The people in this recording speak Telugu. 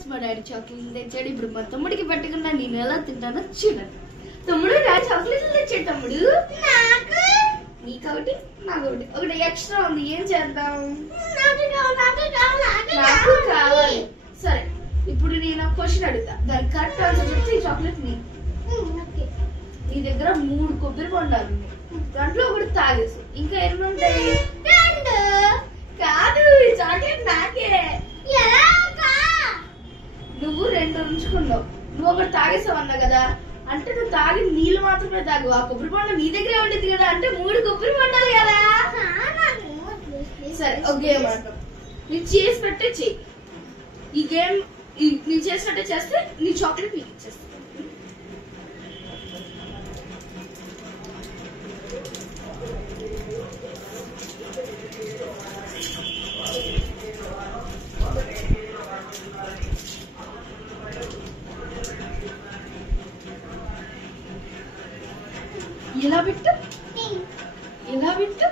ఫ్రెండ్స్, మా డాడీ చాక్లెట్లు తెచ్చాడు. ఇప్పుడు మా తమ్ముడికి పెట్టకుండా నేను ఎలా తింటానో చూడండి. తమ్ముడు, డాడీ చాక్లెట్లు తెచ్చాడు. తమ్ముడు, నీకొకటి నాకొకటి, ఒకటి ఎక్స్ట్రా ఉంది. ఏం చేద్దాం? నాకు కావాలి. సరే, ఇప్పుడు నేను క్వశ్చన్ అడుగుతా, దానికి కరెక్ట్ ఆన్సర్ చెప్తే ఈ చాక్లెట్ నీ దగ్గర 3 కొబ్బరి బొండాలు ఉన్నాయి. దాంట్లో ఒకటి తాగేసు. ఇంకా ఎన్ని ఉంటాయి? 2. కాదు, ఈ చాక్లెట్ నాకే. నువ్వు 2 ఉంచుకున్నావు. నువ్వు ఒకటి తాగేసావు అన్నా కదా, అంటే నువ్వు తాగి నీళ్ళు మాత్రమే తాగు. ఆ కొబ్బరి బొండ నీ దగ్గరే ఉండేది కదా, అంటే 3 కొబ్బరి బొండాలి కదా. సరే, ఒక గేమ్ ఆడతాం. నీకు చేసి పెట్టే చెయ్యి. ఈ గేమ్ నీకు చేసినట్టే చేస్తే నీ చాక్లెట్ నీకు ఇచ్చేస్తా. ఎలా పెట్టు? ఎలా పెట్టు?